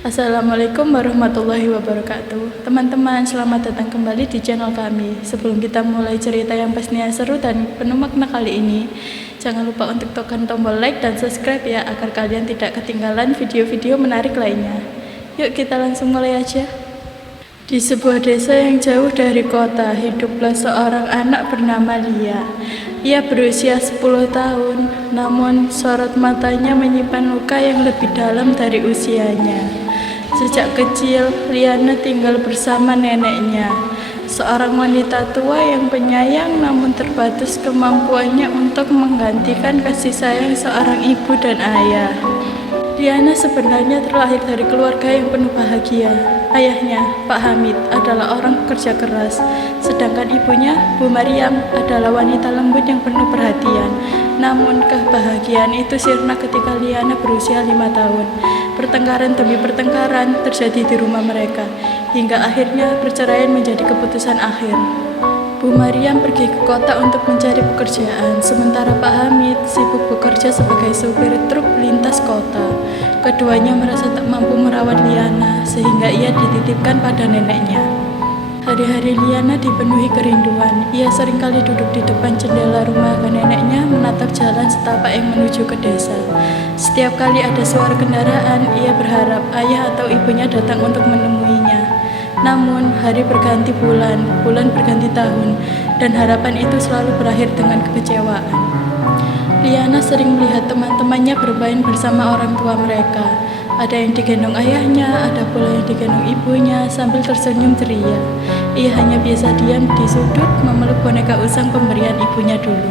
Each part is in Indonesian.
Assalamualaikum warahmatullahi wabarakatuh. Teman-teman, selamat datang kembali di channel kami. Sebelum kita mulai cerita yang pastinya seru dan penuh makna kali ini, jangan lupa untuk tekan tombol like dan subscribe ya, agar kalian tidak ketinggalan video-video menarik lainnya. Yuk kita langsung mulai aja. Di sebuah desa yang jauh dari kota, hiduplah seorang anak bernama Lia. Ia berusia 10 tahun, namun sorot matanya menyimpan luka yang lebih dalam dari usianya. Sejak kecil, Liana tinggal bersama neneknya, seorang wanita tua yang penyayang namun terbatas kemampuannya untuk menggantikan kasih sayang seorang ibu dan ayah. Liana sebenarnya terlahir dari keluarga yang penuh bahagia. Ayahnya, Pak Hamid, adalah orang pekerja keras, sedangkan ibunya, Bu Maryam, adalah wanita lembut yang penuh perhatian. Namun kebahagiaan itu sirna ketika Liana berusia 5 tahun. Pertengkaran demi pertengkaran terjadi di rumah mereka, hingga akhirnya perceraian menjadi keputusan akhir. Bu Maryam pergi ke kota untuk mencari pekerjaan, sementara Pak Hamid sibuk bekerja sebagai supir truk lintas kota. Keduanya merasa tak mampu merawat Liana, sehingga ia dititipkan pada neneknya. Hari-hari Liana dipenuhi kerinduan. Ia seringkali duduk di depan jendela rumah neneknya, menatap jalan setapak yang menuju ke desa. Setiap kali ada suara kendaraan, ia berharap ayah atau ibunya datang untuk menemuinya. Namun, hari berganti bulan, bulan berganti tahun, dan harapan itu selalu berakhir dengan kekecewaan. Liana sering melihat teman-temannya bermain bersama orang tua mereka. Ada yang digendong ayahnya, ada pula yang digendong ibunya sambil tersenyum ceria. Ia hanya biasa diam di sudut memeluk boneka usang pemberian ibunya dulu.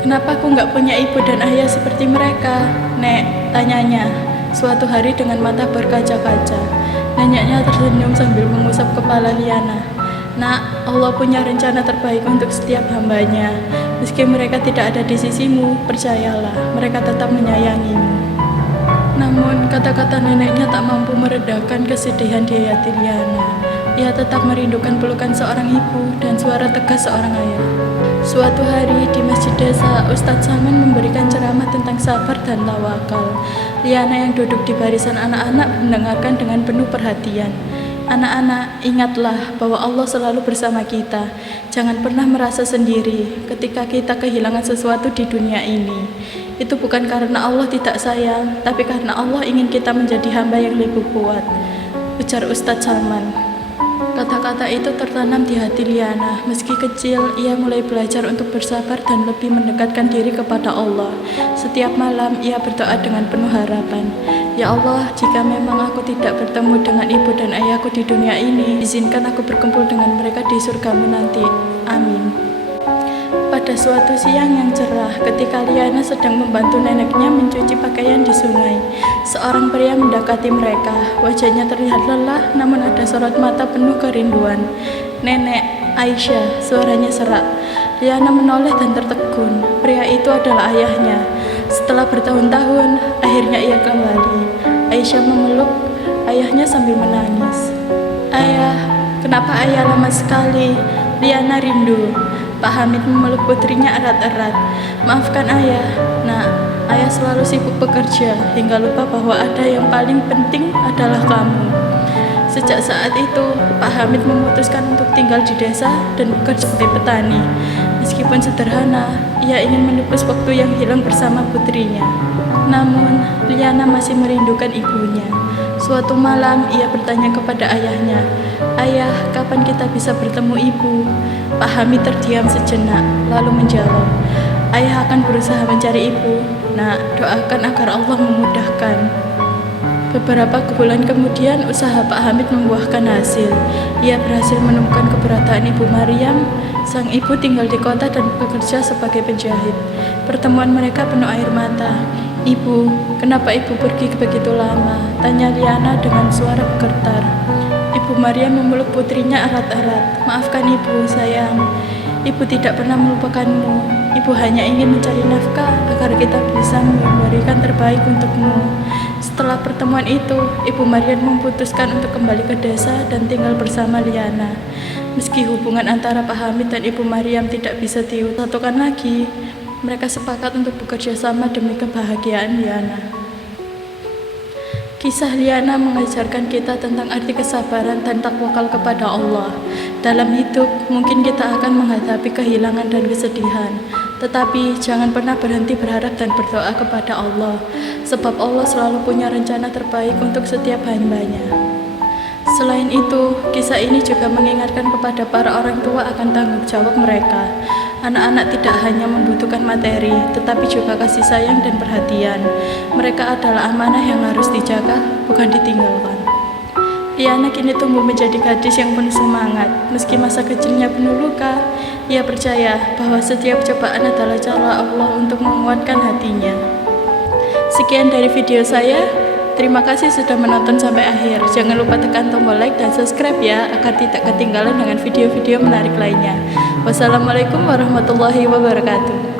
"Kenapa aku nggak punya ibu dan ayah seperti mereka, Nek?" tanyanya. Suatu hari dengan mata berkaca-kaca, neneknya tersenyum sambil mengusap kepala Liana. "Nak, Allah punya rencana terbaik untuk setiap hambanya. Meski mereka tidak ada di sisimu, percayalah, mereka tetap menyayangimu." Namun, kata-kata neneknya tak mampu meredakan kesedihan di hati Liana. Ia tetap merindukan pelukan seorang ibu dan suara tegas seorang ayah. Suatu hari di masjid desa, Ustadz Saman memberikan ceramah tentang sabar dan tawakal. Liana yang duduk di barisan anak-anak mendengarkan dengan penuh perhatian. "Anak-anak, ingatlah bahwa Allah selalu bersama kita. Jangan pernah merasa sendiri ketika kita kehilangan sesuatu di dunia ini. Itu bukan karena Allah tidak sayang, tapi karena Allah ingin kita menjadi hamba yang lebih kuat," ujar Ustadz Saman. Kata-kata itu tertanam di hati Liana. Meski kecil, ia mulai belajar untuk bersabar dan lebih mendekatkan diri kepada Allah. Setiap malam, ia berdoa dengan penuh harapan. "Ya Allah, jika memang aku tidak bertemu dengan ibu dan ayahku di dunia ini, izinkan aku berkumpul dengan mereka di surgamu nanti. Amin." Pada suatu siang yang cerah, ketika Liana sedang membantu neneknya mencuci pakaian di sungai, seorang pria mendekati mereka. Wajahnya terlihat lelah, namun ada sorot mata penuh kerinduan. "Nenek, Aisyah," suaranya serak. Liana menoleh dan tertegun. Pria itu adalah ayahnya. Setelah bertahun-tahun, akhirnya ia kembali. Aisyah memeluk ayahnya sambil menangis. "Ayah, kenapa ayah lama sekali?" Liana rindu. Pak Hamid memeluk putrinya erat-erat. "Maafkan ayah, Nak. Ayah selalu sibuk bekerja hingga lupa bahwa ada yang paling penting adalah kamu." Sejak saat itu, Pak Hamid memutuskan untuk tinggal di desa dan bekerja sebagai petani. Meskipun sederhana, ia ingin menebus waktu yang hilang bersama putrinya. Namun, Liana masih merindukan ibunya. Suatu malam, ia bertanya kepada ayahnya, "Ayah, kapan kita bisa bertemu ibu?" Pak Hamid terdiam sejenak, lalu menjawab, "Ayah akan berusaha mencari ibu. Nak, doakan agar Allah memudahkan." Beberapa bulan kemudian, usaha Pak Hamid membuahkan hasil. Ia berhasil menemukan keberadaan Ibu Maryam. Sang ibu tinggal di kota dan bekerja sebagai penjahit. Pertemuan mereka penuh air mata. "Ibu, kenapa ibu pergi begitu lama?" tanya Liana dengan suara bergetar. Ibu Maryam memeluk putrinya erat-erat. "Maafkan ibu, sayang. Ibu tidak pernah melupakanmu. Ibu hanya ingin mencari nafkah agar kita bisa memberikan terbaik untukmu." Setelah pertemuan itu, Ibu Maryam memutuskan untuk kembali ke desa dan tinggal bersama Liana. Meski hubungan antara Pak Hamid dan Ibu Maryam tidak bisa disatukan lagi, mereka sepakat untuk bekerja sama demi kebahagiaan Liana. Kisah Liana mengajarkan kita tentang arti kesabaran dan tawakal kepada Allah. Dalam hidup, mungkin kita akan menghadapi kehilangan dan kesedihan, tetapi jangan pernah berhenti berharap dan berdoa kepada Allah, sebab Allah selalu punya rencana terbaik untuk setiap hamba-Nya. Selain itu, kisah ini juga mengingatkan kepada para orang tua akan tanggung jawab mereka. Anak-anak tidak hanya membutuhkan materi, tetapi juga kasih sayang dan perhatian. Mereka adalah amanah yang harus dijaga, bukan ditinggalkan. Liana kini tumbuh menjadi gadis yang penuh semangat. Meski masa kecilnya penuh luka, ia percaya bahwa setiap cobaan adalah cara Allah untuk menguatkan hatinya. Sekian dari video saya. Terima kasih sudah menonton sampai akhir. Jangan lupa tekan tombol like dan subscribe ya, agar tidak ketinggalan dengan video-video menarik lainnya. Wassalamualaikum warahmatullahi wabarakatuh.